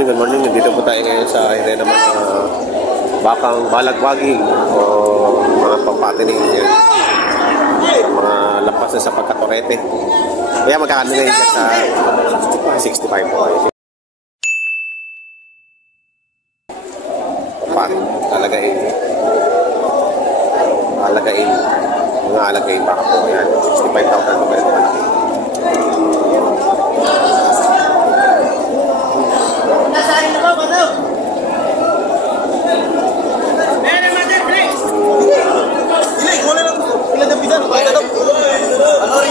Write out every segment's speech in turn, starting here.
morning, good morning. Dito po tayo ngayon sa area ng mga bakang balagbaging o mga pampatining yan. Mga lampas na sa pagkatorete. Kaya magkakano ngayon sa 65 po. Alagain. Mga alagain baka po. Ayan, 65,000 po kayo malaki.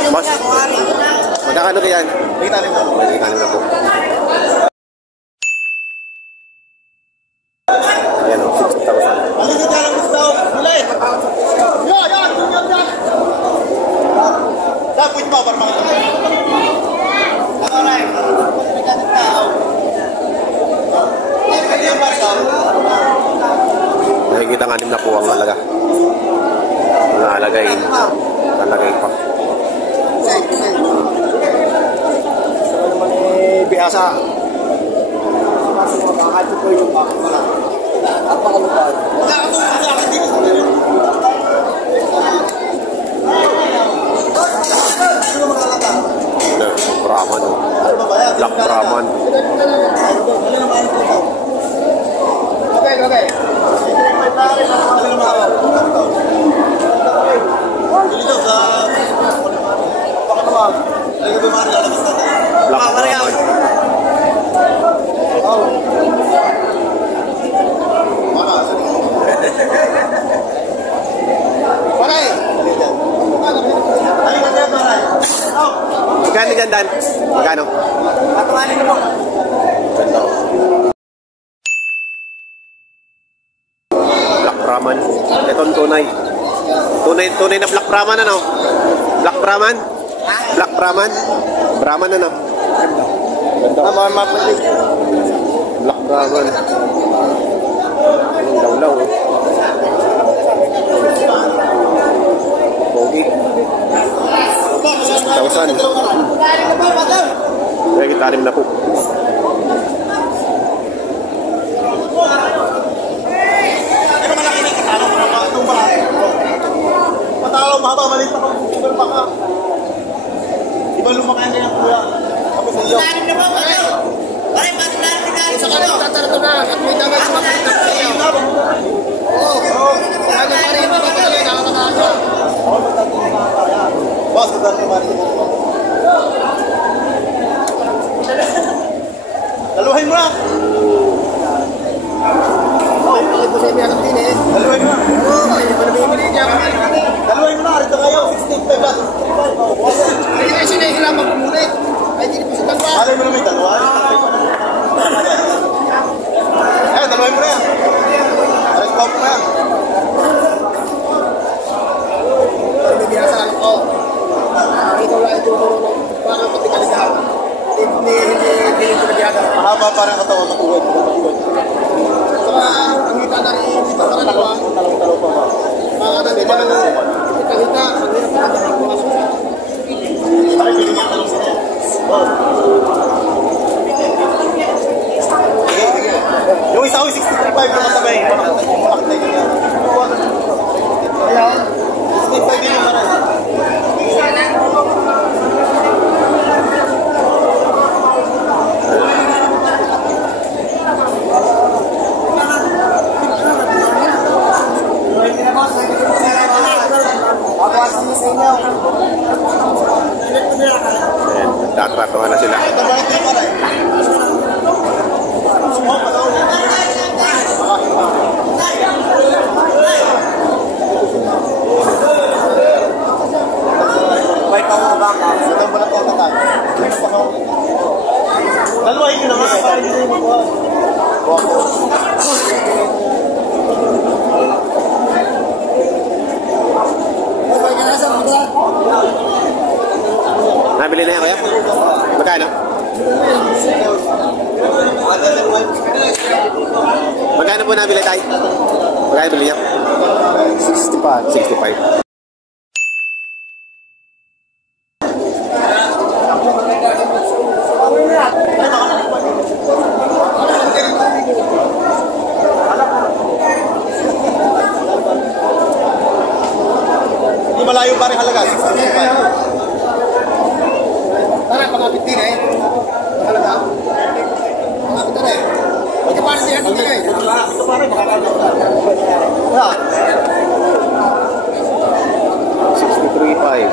Boss, magkakano kayan? Magkakano na po. Ayan o, 60,000. Nakikita nga na po ang alaga. Mga alagain. Alagain pa. Biasa. Makakati ko yung wala. Napakalupad. Brahman. Black Brahman. Okay. Black Brahman. Magkano dyan, Dan? Magkano? Black Brahman. Itong tunay. Tunay na Black Brahman, ano? Black Brahman? Black Brahman? Brahman, ano? Black Brahman. Ang lawlaw. Pogi. 1,000. Kaya kitanim na po. Pero malaki na yung katalong mga itong bahay. Patalong mahaba, maliit na kong super baka. Iba lumakain din ang kuya. Tapos sa iyo. Kitanim na ba? Pare, patularin na natin. Isa ka rin, tatarito na. At may damay sa mga kitanim sa iyo. Oo. Kaya na rin yung mga kitalim, nakakakaso. Boss, kitalim na rin. Daluhin mo na! Ito sa ibig ang tinis. Daluhin mo na! Hindi pa nabibili niya. Daluhin mo na! Rito kayo! 65 ba? Hindi na siya nahihilang magpumunit. Ay, hindi po sa dalawa. Malay mo na may dalawa. Eh, daluhin mo na yan. Respond mo na yan. Hindi binasaan ko. Ito lang ito parang pati kaligaw. Hindi ito nagyaga. Mahaba parang katawan matuwad. Saka, ang hita na rin, dito sa kalawa. Talong-talong pa ba? Mga dito na rin, hita-hita, ang hirap na rin ko alam sa. Ay, hindi niya talong sila. Yung isa ko 65 na masabay. Malaki na yun yan. Kaya, 65 din yung maran. Nagtatratuhan na sila. Dalawahin nyo naman. Nabili na yan kaya? Magkano? Magkano po nabili tayo? Magkano bili niya? 65. 65. malayo pa rin halaga. 65. Tara, pangapit din eh. Halaga. Pangapit na rin. Pagka paano siya din eh. Ito pa rin, makakalaga. 63.5.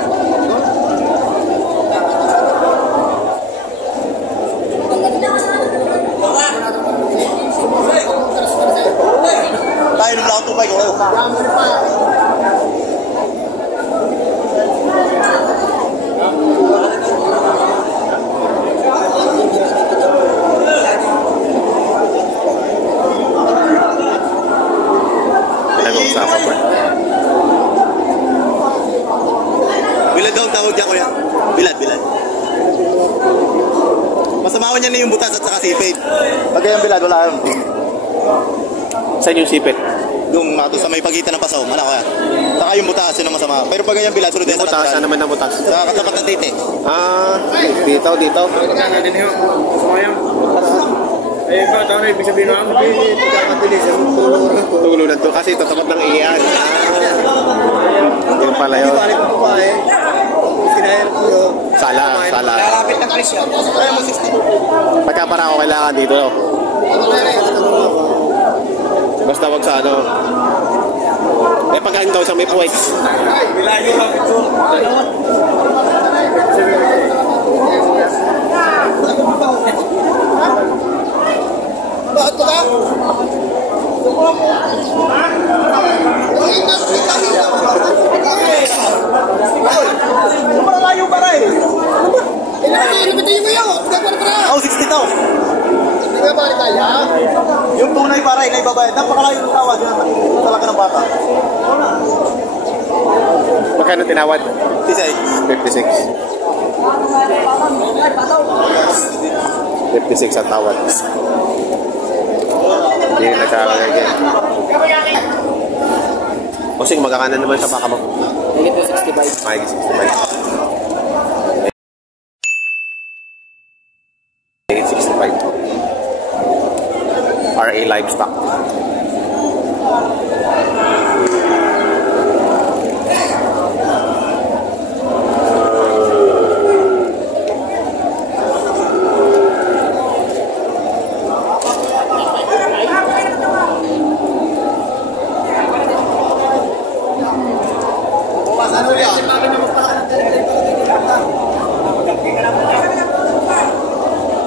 Tayo nung lang 2.5 ko. Nag-uusapan pa. Bilad daw ang tawag niya, kuya. Bilad. Masamawan niya na yung butas at saka sipit. Pag yung bilad, wala yun. Saan yung sipit? Yung mato sa may pagitan ng pasaw, ano kuya? Saka yung butas, yun ang masama. Pero pag yung bilad, sunod din Yung butas, saan naman ang butas? sa katapat ng titi. Dito. Eh, ba, tao na ibig sabihin naman, pagkakatilis, Tulo na to kasi tatapat ng iyan. Yun pala yun. Balik ko pa eh. Sinayar ko yun. Sala. Lalapit ng presyo. Kaya mo 62. Pagka para ako kailangan dito. Basta wag sa ano. Eh pagkain daw sa may puwet. Bilayo lang ito. Bakit ka? Malayo pa rin. Oh, 60 daw. Yung tunay pa rin, naibabayad. Napakalayo ng tawad. Talaga ng bata. Magkano tinawad? 56. 56 ang tawad. Hindi nagkakalagay dyan. Bossing, magkakanan naman sa baka mo. Ito 65. May 65. 65. RA Livestock.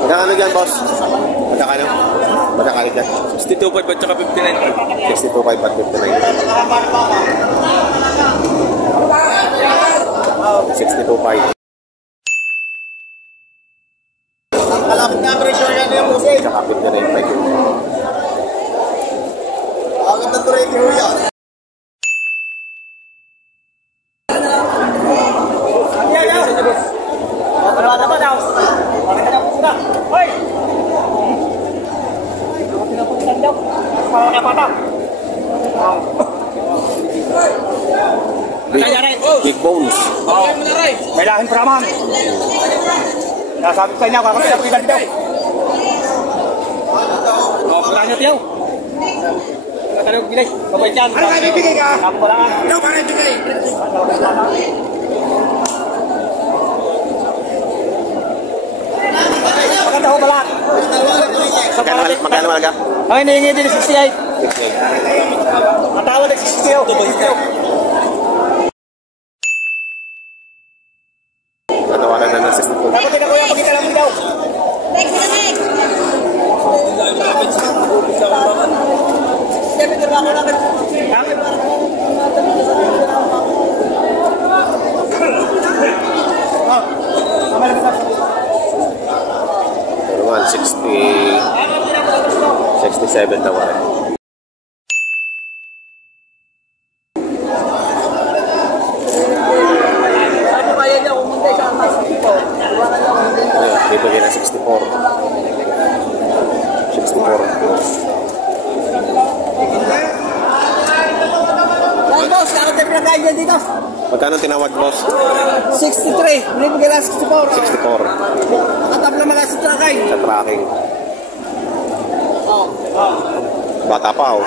Magkakano dyan, boss? Magkakano? Magkakano dyan? 62.5 at saka 59. 62.5 at 59. 62.5. Malapit na presyo yan yung musik. Tsaka 59.5. Agad na tuloy yung yan. Big bones. May lahin pa naman. Nasabi sa inyo, kakapit ako ilan daw. Pura nyo tiyaw. Katanong bilay, mabait yan. Ano nga bibigay ka? Kapo lang. Ano pa rin bigay? Maganda ho balat. Magkano malaga? Ang hinihingi din 68. 68. Matawad ng 68. Natawaran na ng 62. Dapat din ako yung pagkikalam daw. Naman, 67 tawaran. Ayun, bibigyan na 64. 64. Boss, nakatip na tayo dyan dito. Magkano tinawag, boss? 63. Binibigay lang 64. 64 Nakatabla mga sa trakay. sa tracking. Bata pa, oh.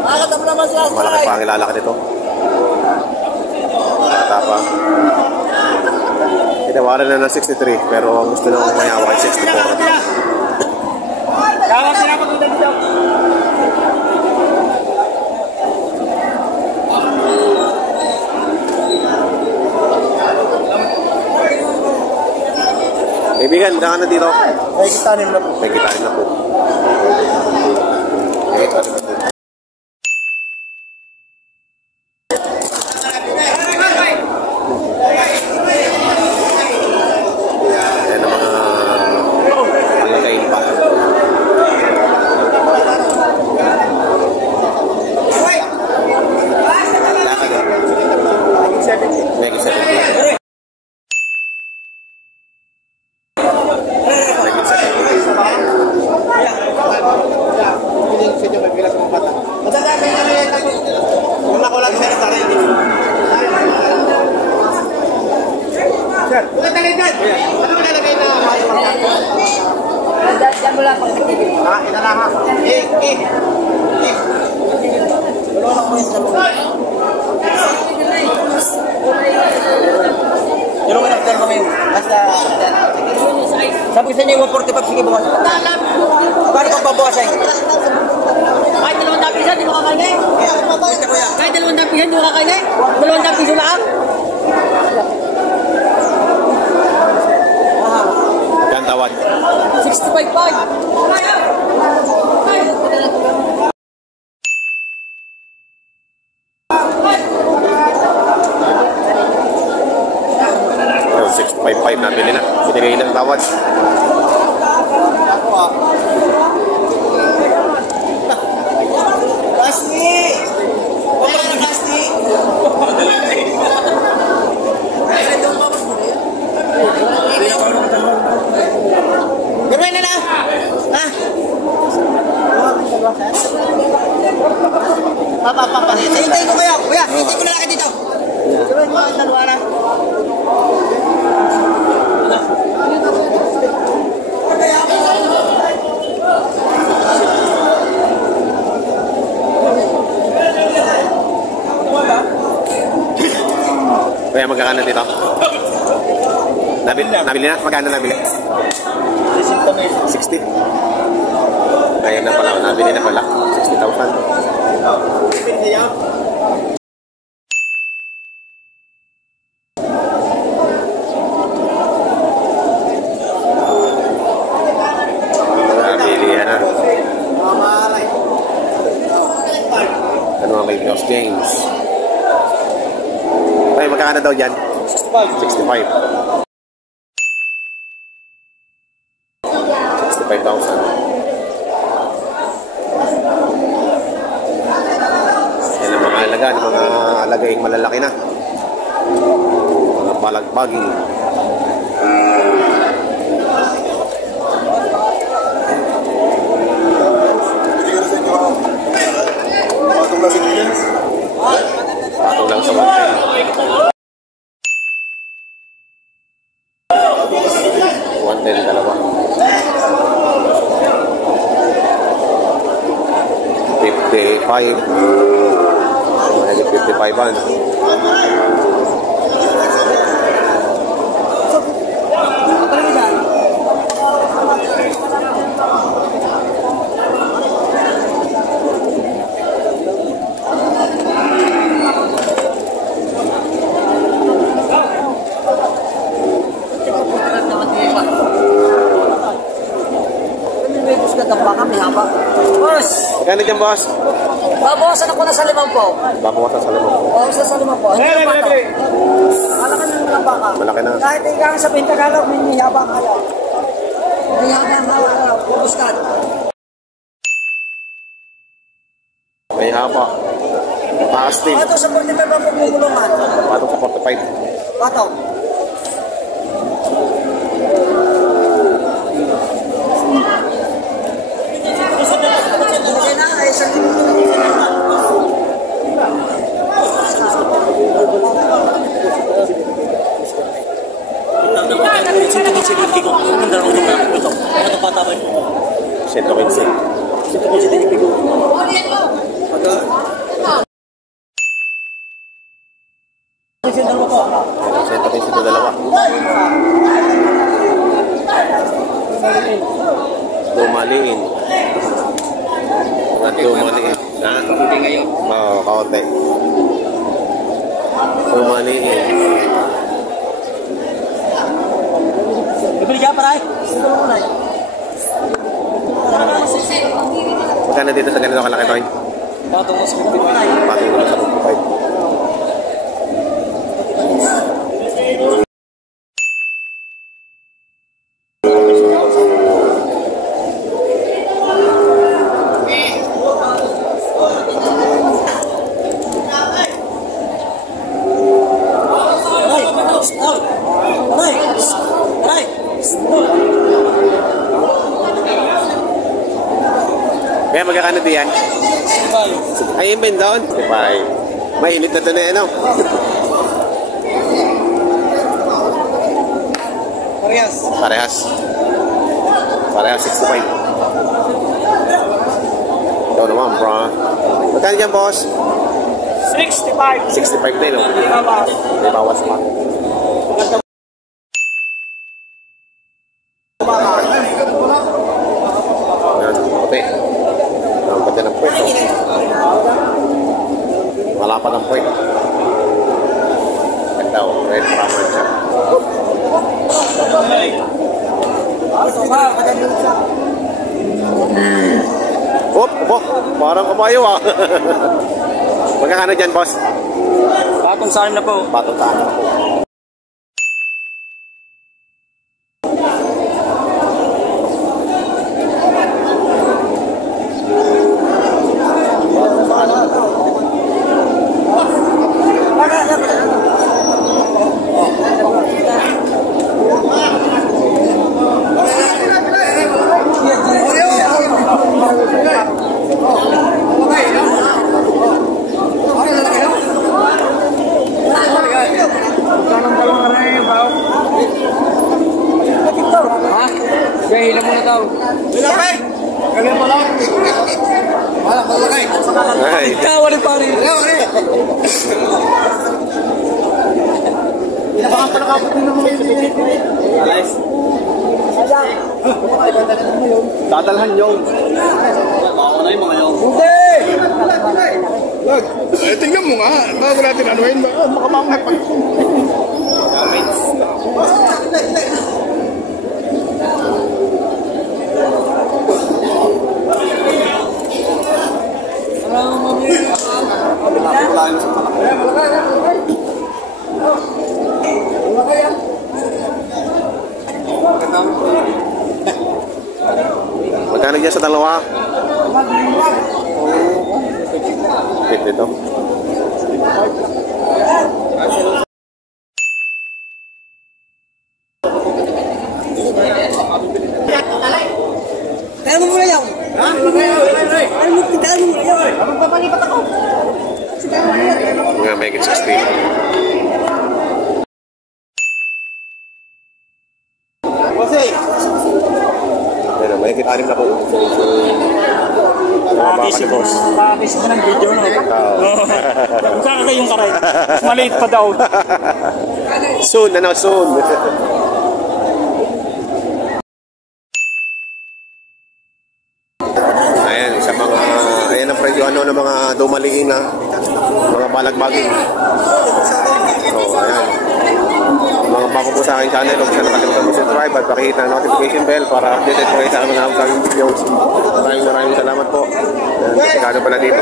Nakatabla mga sa Malaki trakay. pa ang ilalaki nito. bata pa. Tinawaran na ng 63, pero ang gusto nang umayawa ay 64. Dapat pinapagod dito. Kaibigan, saan ka na dito? May kitanim na po. May kitain na po. May kitain na po. Ayan ang mga alagayin pa. May 70. Diyan mo lang pag nagtitigil. Ito lang ha. Wala lang mo yung sa loob. Pero may nagdala kami. Basta, sabi sa inyo, 145, sige bukas. Paano kang babawasan? Kahit 200 piso, di mo kakaingay. Kahit 200 piso, di mo kakaingay. 200 piso lang. Magkano tawad? 65.5. Oh, 655 na bili na. Binigay ng tawad. Pasti! Pasti! Gawin na lang! Ha? Papa. Hintay ko kayo! Kuya, hintay ko na lang dito! Gawin mo ang dalawa na. Kaya magkakano dito? Nabili na? Magkano nabili? 60. Ngayon na pala. Nabili na pala. 60,000. Nabili na. Ano ang kay Boss James? Ay, magkakano daw dyan? 65. 65,000. Yan ang mga alaga, ang mga alagaing malalaki na. Mga balagbaging. Patong lang sa 110. 110 dalawa. 55. Mahigit 55 ano. Boss, Kano dyan, boss? babawasan ako na sa 5 po. Babawasan sa limang. Bawasan sa 5 po. Ano yung bata? Malaki na ng baka. Malaki na. Kahit ikaw sa Pintagalog, may nihaba ka lang. Nihaba ang hawak ka lang. Pupuskan. May haba. Taas din. Pato sa 45 ang pagmumulungan. Patong sa 45. Pato. Sige na, ay sa Sento 15. dalawa. Dumaliin. Mga dumaliin. Ha? Hindi ngayon. Oo, kaunti. Dumaliin. Bibili ka paray. Magkano dito sa ganito kalaki, Toy? Patong mas 55. Pating ko sa 55. Kaya magkakano diyan? Ay, yung ben doon? Sipay. Mainit na doon eh, ano? Parehas. Parehas. Parehas 65. Ito naman, bro. Magkano dyan, boss? 65. 65 din, no? May bawas pa. Yan, puti. Ang ganda ng puwet, oh. Malapad ang puwet. Ganda, oh. Red Brahman siya. Oh, parang kumayo, ah. Magkakano dyan, boss? Patong sa akin na po. Patong tayo na po. Kaya hila muna daw. Lalaki! Galing mo lang. Wala, lalaki. Ay, Ikaw, wala pa rin. Napakapalakapot din naman yung Alas. Dadalhan yun. Ako na yung mga yun. Eh, tingnan mo nga. Bago natin anuhin, makamamahal pa. magkano dyan sa dalawa? Dito. Kaya mo muna yan. Ha? Ano mo kaya mo muna yan? Anong papalipat ako? Mga megit 60. Pero may kitanim na po. Nakabaka ni boss. Nakakis mo ng video, no? Saan ka yung karay? Maliit pa daw. Soon, ano, soon. Ayan, sa mga, ayan ang presyo ano ng mga dumaliin na mga balagbaging. So, ayan. Mga bago po sa aking channel, huwag siya nakalimutan mo subscribe at pakihit ang notification bell para updated po kayo sa mga upcoming videos. Maraming salamat po. Ayan, kasi kano pala dito.